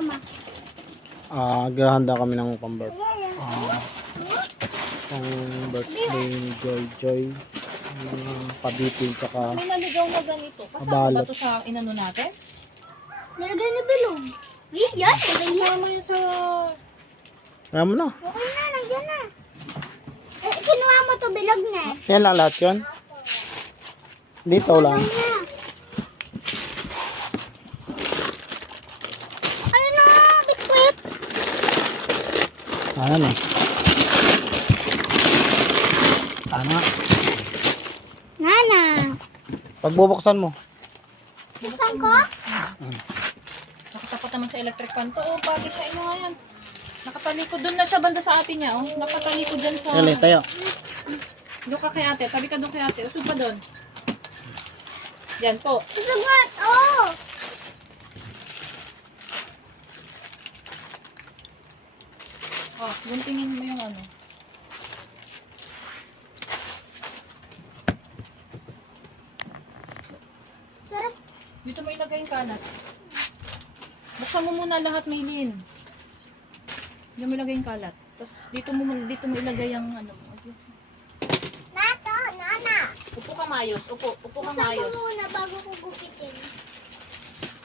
mama? Gahanda kami ng pang-birthday ni Joy Joy. Mga pabitin tsaka May naligaw na ganito. Kasama ba Abalot. ito sa inano natin? Nilagay na bilog. Yan, Kasama yun sa... kaya mo na. okay na, nandiyan na. Kinuha mo to bilog na. Yan lang lahat yun. Dito lang. Ayun na, biskwit. Ano na? Ano? Nana. Pagbubuksan mo. Buksan ko? Nakatapat naman sa electric fan to. Oh, pati siya. Ino nga yan. Nakatalikod doon na sa banda sa atin niya. Oh. Nakatalikod dyan sa... Dali, tayo. Doon ka kay ate. Tabi ka doon kay ate. Usog pa doon. Yan po. Susugat. Oh. Oh, guntingin mo yung ano. Sarap. Dito mo ilagay yung kalat. Buksan mo muna lahat, Maylin. Dito mo ilagay yung kalat. Tapos dito mo ilagay yung ano. Nato, Nana. Upo ka maayos. Upo ka Buksan maayos. ko muna bago ko gupitin.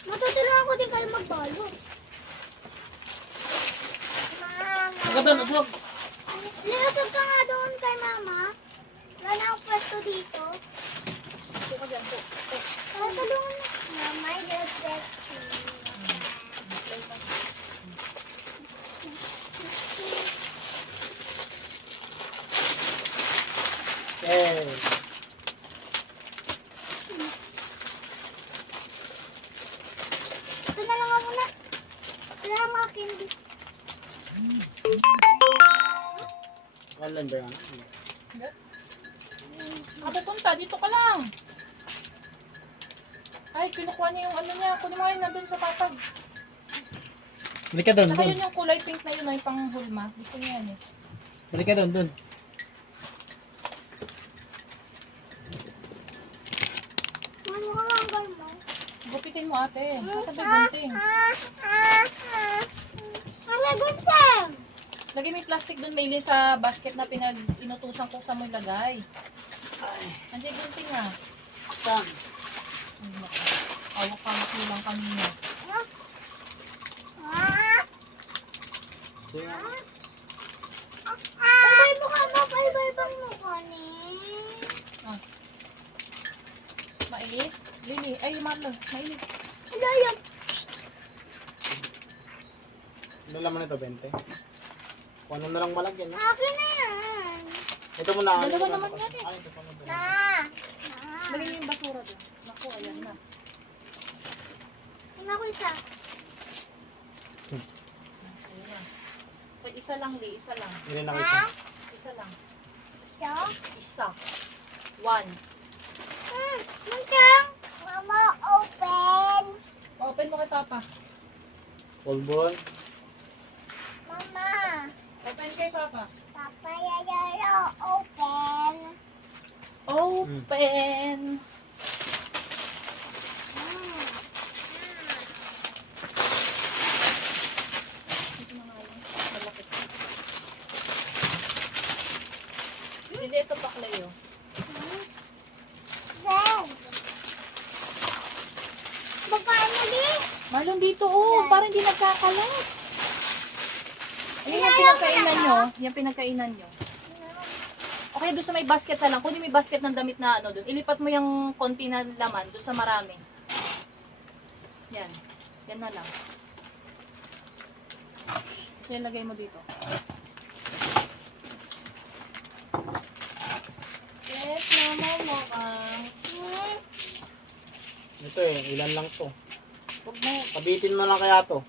Matutulungan ko din kayo magbalo. Mama. Huwag doon, usog. Liusog ka nga doon kay mama. Wala na akong pwesto dito. Upo ka dyan, upo. Tulungan na. Mama, you're best. Okay. Ito na lang ako muna. Ito na lang mga candy. Walang ba yan? Pupunta, dito ka lang. Ay, kinukuha niya yung ano niya. Kunin mo ngayon nandun sa patag. Balik ka doon, Saka doon. yun yung kulay pink na yun ay pang hulma. Gusto niya yan eh. Balik ka doon, doon. Ano ka lang girl mo? Gupitin mo ate. Kasabay gunting. Ano gunteng? Lagay mo yung plastic doon, Maylin, sa basket na inutusan kung saan mo ilagay. Andiyan yung gunting ah. Saan? Awak pa makilang kanina. Sige. Ay, mukha mo. Bye-bye mo kanin. Ah. Mais? Lili. Ay, Marlon. Maili. Ano yan? Ano laman ito, 20? Kung ano na lang malagyan, ha? Akin na yan. Ito muna. Dalawa naman yan eh. Ay, ito pa na doon. Na. Lagay mo yung basura doon. Naku, ayan na. Tingnan ko isa. Ayan na. So, isa lang, Li. Isa lang. Hindi na isa. Isa lang. Ito? Isa. One. Muntang. Mama, open. Open mo kay Papa. Pulbon. Mama. Open kay Papa. Papa, yayaro, open. Open. Ito na nga yun. Malapit. Hindi, ito paklay oh. Then. Magkano di? Marlon dito oh. Parang hindi nagkakalat. Ayun yung pinagkainan nyo. Yung pinagkainan nyo. Okay, doon sa may basket na lang. Kunin mo yung basket ng damit na ano doon. Ilipat mo yung konti na laman doon sa marami. Yan. Yan na lang. So, yan lagay mo dito. Yes, mama mo Ito eh, ilan lang to. Huwag mo. Pabitin mo lang kaya to.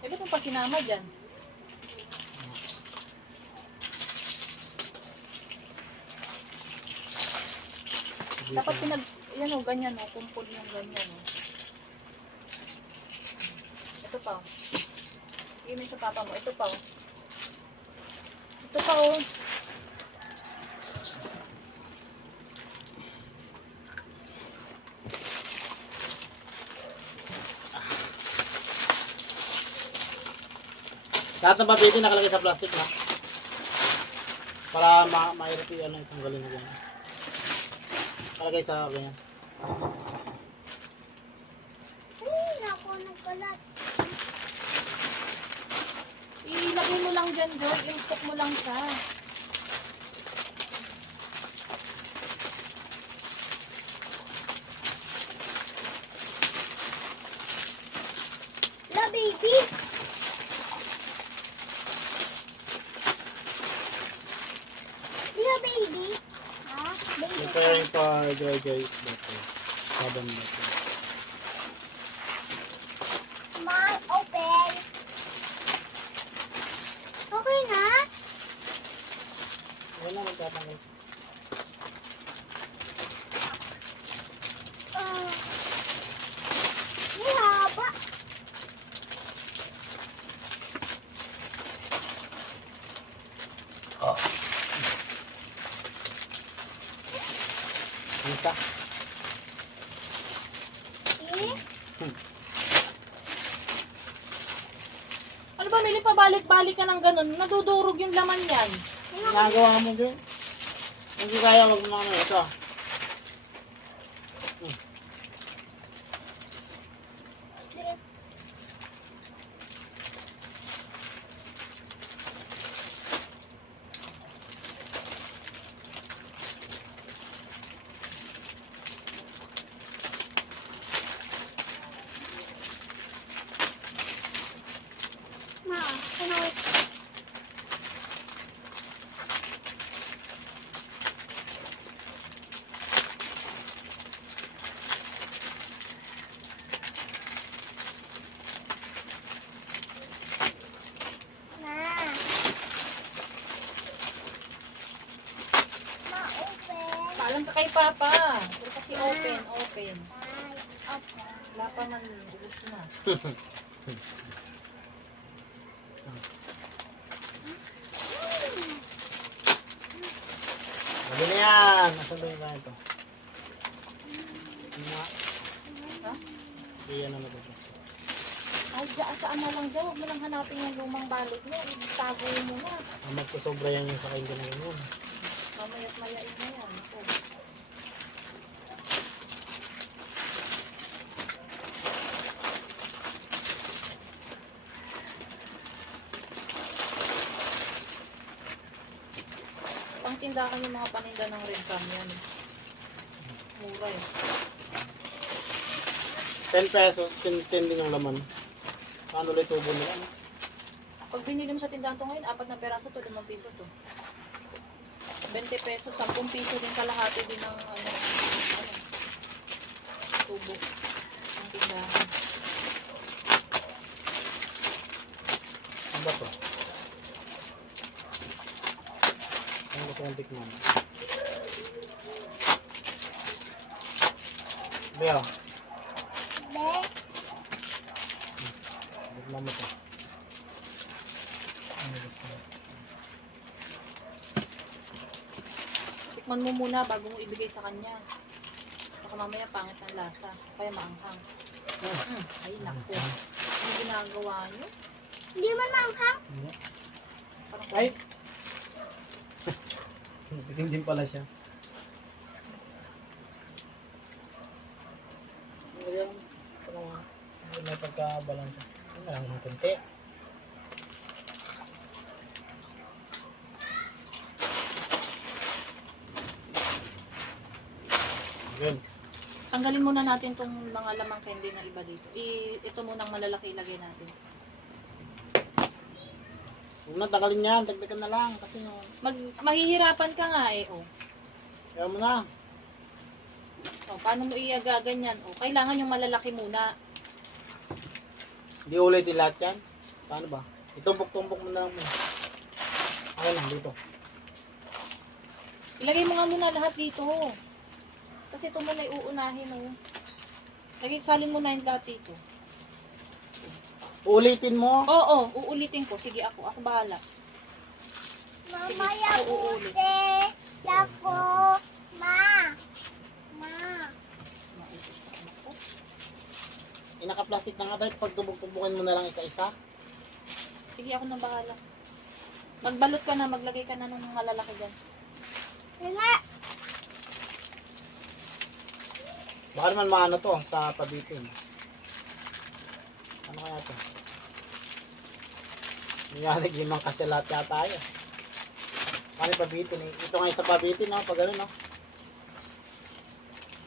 Eh, ba't mo pa sinama dyan? Dapat yan o, ganyan o, kumpul yung ganyan o. Ito pa o. Imin sa papa mo, ito pa o. Ito pa o. Lahat ng baby nakalagay sa plastic na. Para mahirap yung ano, tanggalin na ganyan. Nakalagay sa ganyan. Ay, naku, nagkalat. Ilagay mo lang dyan, Joy. Impok mo lang siya. La, baby. La, baby. Ha? Baby. Preparing for Joy's birthday. 7 birthday. Small, open. Okay na? Wala magtatanggal. Ah. May haba. Isa. Eh? Ano ba, Mili, pabalik-balik ka ng ganun? Nadudurog yung laman yan. Ginagawa mo dyan. Hindi kaya wag mo ano ito. Ma, ano? Ma. Ma, open. Paalam ka kay Papa. Puro kasi open, open. Ay, open. Wala pa man, ulos na. Sabi na yan. Nasaan ba yung kaya ito? Ano nga? Ha? Iyan na ito. Ay, saan na lang dyan. Huwag mo lang hanapin yung lumang balot niya. Itago mo na. Magkasobra yan yung sa kain ko na yun. Mamaya't mayain na yan. Ako. Pangtindakan yung mga paninda ng red cam yan. Mura eh. 10 pesos, 10 din yung laman. Paano ulit tubo nila? Ano? Pag binili mo sa tindahan to ngayon, 4 na peraso to, 5 piso to. 20 pesos, 10 piso din kalahati din ng ano, tubo. Ang tindahan. Ano ba to? Ang gusto kong tikman. Bea, Be. tikman mo to. Ano gusto mo? Tikman mo muna bago mo ibigay sa kanya. Baka mamaya pangit ang lasa. Kaya maanghang. Ay, naku. Ano ginagawa niyo? Hindi man manghang. Parang Ay! Itim din pala siya. Ngayon, hindi may pagkabalan siya. Ano lang ng kunti. Yun. tanggalin muna natin tong mga lamang candy na iba dito. Ito munang malalaki ilagay natin. Huwag na tagalin yan, dagdagan na lang. Kasi yung, Mahihirapan ka nga eh. Oh. kaya mo na. Oh, paano mo ganyan? Oh, kailangan yung malalaki muna. Hindi ulitin lahat yan. Paano ba? Itumbok-tumbok mo na lang mo. Okay lang, dito. Ilagay mo nga muna lahat dito. Kasi ito muna iuunahin. Oh. Salin mo na yung lahat dito. Ulitin mo. Oo, uulitin ko. Sige, ako bahala. Mamaya uulit. ute. Lako. Ma. Ma. Maubos na anak ko. Naka-plastic na nga tayo. Pag tubok-tubukin mo na lang isa-isa. Sige, ako na bahala. Magbalot ka na, maglagay ka na ng mga lalaki dyan. Yun nga. Baka naman maano to sa pabitin. Ano kaya to? Nangyari limang kasalat yata tayo. Paano yung pabitin eh? Ito nga yung sa pabitin, no? Pag ano, no?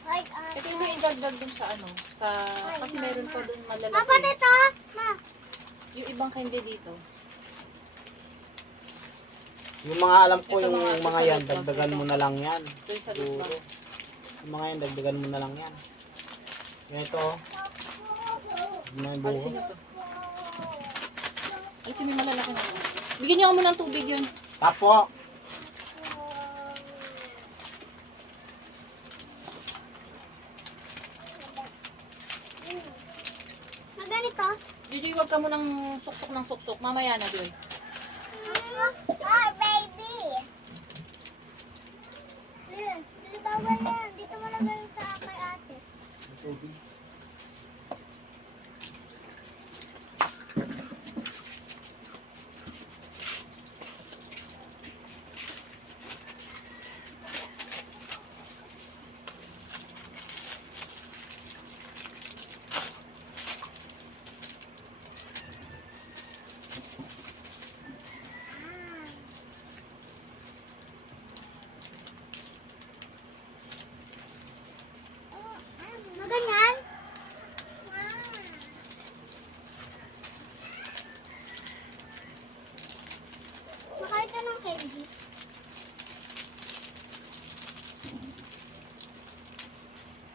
Like, Ito yung idagdag dun sa ano, sa, kasi meron pa dun Papa, malalaki. dito. Ma. Yung ibang hindi dito. Yung mga alam ko, Ito yung mga- mga ito sa yan, loob, dagdagan ito. mo na lang yan. Ito yung sa Siguro. box. Yung mga yan, dagdagan mo na lang yan. Ito, mga buho. Alisin nyo to. Alisin mo yung malalaki na to. Bigyan nyo ako muna ng tubig yun. Tapo! Na ganito. Jojoy, huwag ka munang suksok ng suksok. Mamaya na, Joy. Oh, baby. Hindi bawal yan. Dito mo lang ganun sa kay ate. Tubig. Na ganyan. Makain ka ng candy.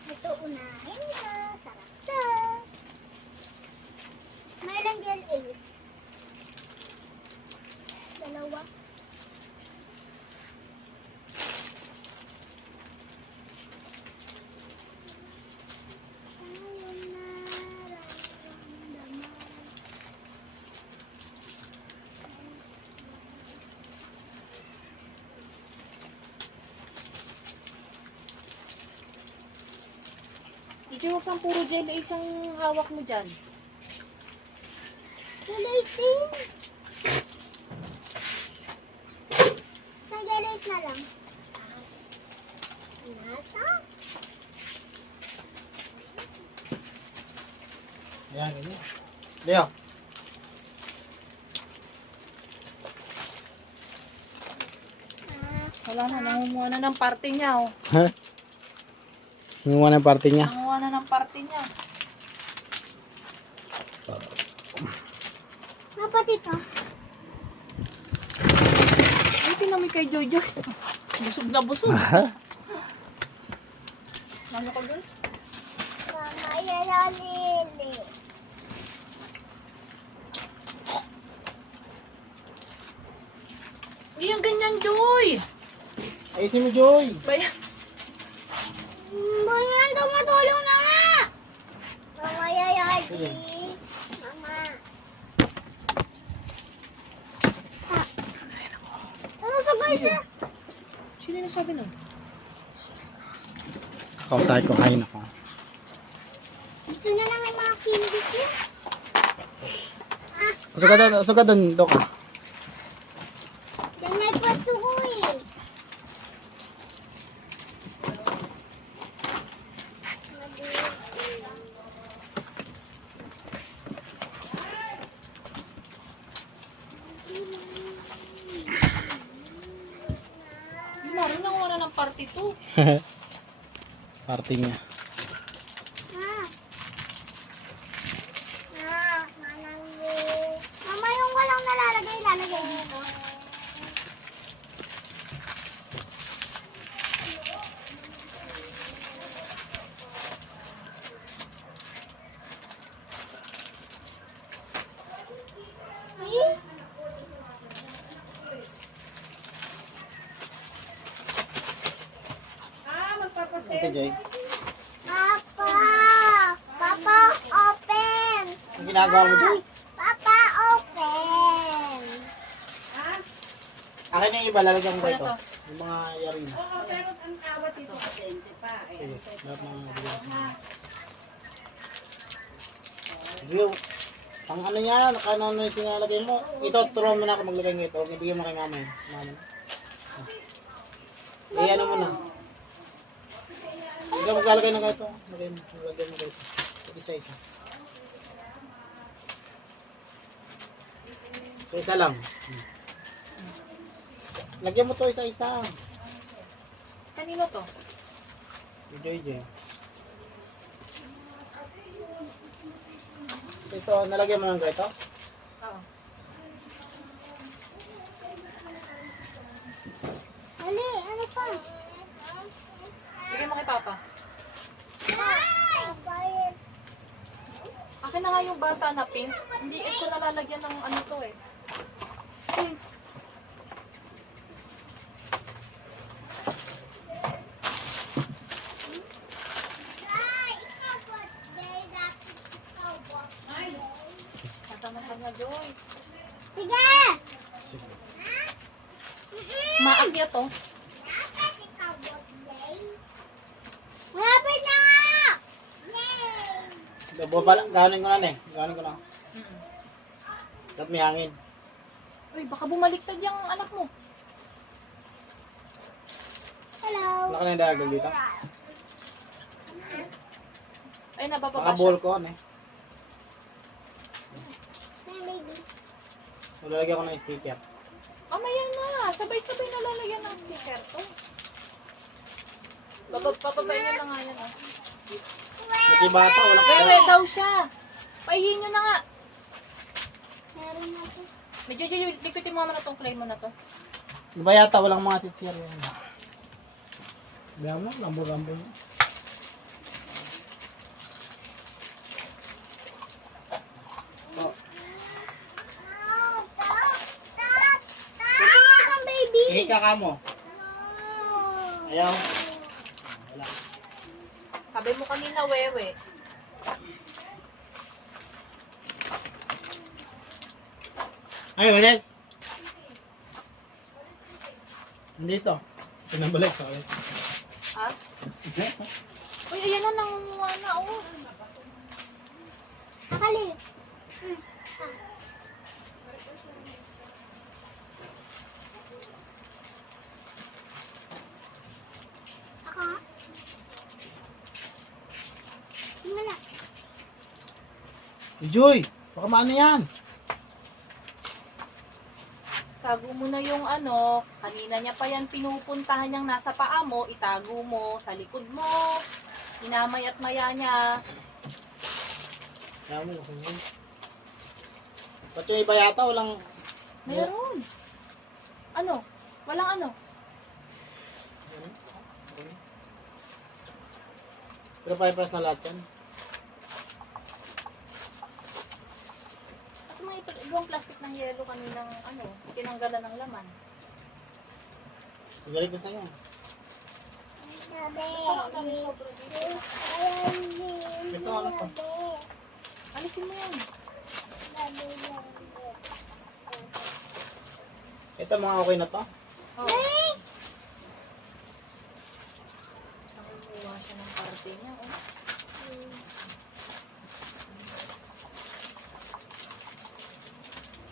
Ito unahin na. Sarap to. May ilang gel is? Dalawa. Ayun na nararamdaman. Jojoy, huwag kang puro jelly. Isang hawak mo dyan. Gelatin. Isang gelatin na lang. Nata. Ayan, ganyan. Leo. Wala na, nangunguha na ng parte niya, oh. Yung ng parte niya. Nangunguha na ng parte niya. Dapat ito. Ay, tinamay kay Jojoy. Busog na busog. Ano ka dun? Mama, yalalili. Uy, ang ganyan, Joy! Ayusin mo, Joy. Bayan. Bayan, tumatulong na nga. Mama, yalalili. Sige. Mama. Ah. Ano sa guys? Sino yung nasabi nun? Kausahay ko, kain ako. Ito na lang ang mga candy ko. Usog ka doon, Dok. Yan may pwesto ko eh. Yung Maro, nangunguha na ng parte to. Parte niya. Mama, yung walang nalalagay, lalagay dito. Ay, Ito, Joy. Papa! Papa, open! Ang ginagawa mo, Joy? Papa, open! Akin yung iba, lalagyan ko ba Ano ito? to? Yung mga yarin. Oo, pero ang awat dito kasi hindi pa. Sige, Eh, lahat mga bigyan. View. Pang ano yan, nakano yung sinalagay mo. Ito, turuan mo na ako maglagay ng ito. Ibigay mo kay mama yun. Mama. Eh, ano mo na. Ikaw maglalagay ng ito. Maglagay mo ito. Isa-isa. Isa-isa lang. Lagyan mo to isa-isa. Kanino to? Joy. So ito, nalagyan mo ng ito? Oo. Ali, ano pa? Bigyan mo kay Papa. Bayad. Akin na nga yung bata na pink. Hindi ito nalalagyan ng ano to eh. Tatama ka na, Joy. Sige! Sige. Maakyat to. Malapit na nga! Yay! Gano'n ko na eh. Gano'n ko na. Dapat may hangin. Uy, baka bumaliktad yung anak mo. Hello! Wala ka na yung dalagal dito. Ay, nabababa Baka siya. buhol ko, ano eh. My baby. Malalagyan ko ng sticker. Mamaya na. Sabay-sabay nalalagyan ng sticker to. Papabayin nyo na nga yan. Oh. Kasi bata, walang Wewe daw siya. Paihin nyo na nga. Meron na ito. Medyo, likutin mo naman na tong play mo na to. Iba yata, walang mga sitsir yan. Bilang mo, lambo-lambo yun. Oh, No! Stop! Stop! Stop! Ang baby! hika ka mo. No! Ayaw. Wala. Sabi mo kanina, Wewe. Ay, Wanes. Dito. Pinabalik ka ulit. Ha? Uy, ayan na, nangunguha na, oh. Akali. Ako? Wala. Joy! Baka maano yan? Tago mo na yung ano, kanina niya pa yan pinupuntahan niyang nasa paa mo, itago mo sa likod mo, hinamay at maya niya. Kaya mo, kung ba't yung iba yata walang... Meron. Ano? Walang ano? Pero paipas na lahat yan. Kasi mga ibang plastic ng yelo kaninang ano, tinanggalan ng laman. Galing ko sa'yo. Sabi. Ito, dami sobra dito. Ito, ano to? Alisin mo yan. Ito, mga okay na to. Oh. Nakuha siya ng parte niya, oh.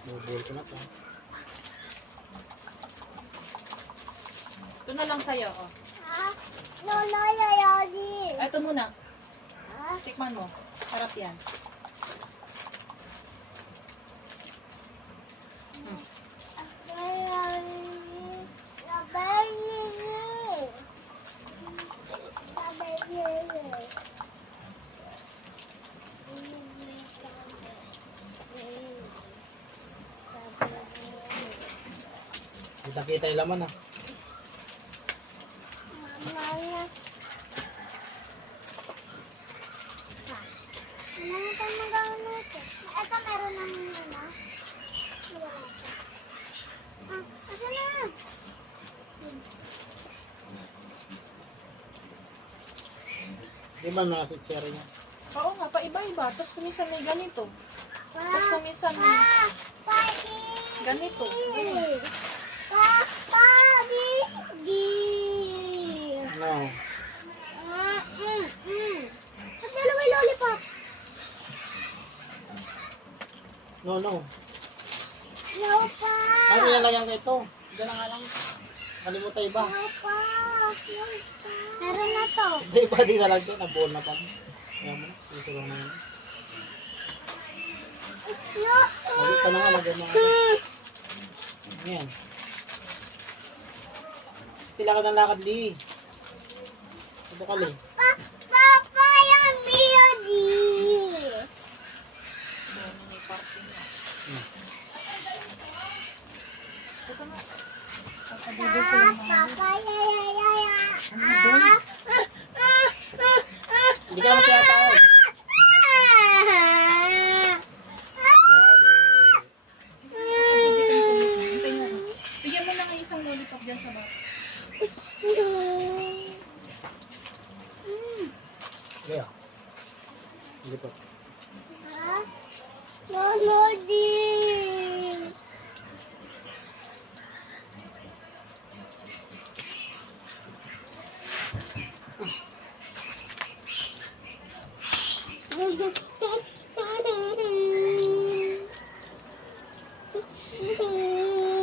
Bubuhol ko na to. Ito na lang sa'yo, oh. No, no, Yayagi. Ito muna. Tikman mo. Sarap yan. Kita-kita yung laman ah. Ito meron ng ano? Asa na? Di ba mga sitseri niya? Oo nga, pa-iba-iba. Tapos kumisan may ganito. Tapos kumisan may ganito. Ganyan. No. At dalawa yung lollipop. No, no. No pa. Ano nilalagyan ko ito? Diyan na nga lang. Kalimutan iba. No pa. No pa. Meron na to. Hindi pa di nalagyan. Nabuol na pa. Kaya mo na. Isuro na yun. No. Lagi pa na nga. Lagyan mo nga. Ayan. Sila ka ng lakad, Li. Ito ka, Li. Papa, yung melody. May party na. Ito na. Kakabibig ko lang mga. Papa, yayayaya. Ano doon? Hindi ka naman tinatawag. Grabe. Kakabibig ko lang sa loob. Hintay mo. Bigyan mo na nga isang lollipop dyan sa bata. Kaya. Hindi pa. Melody.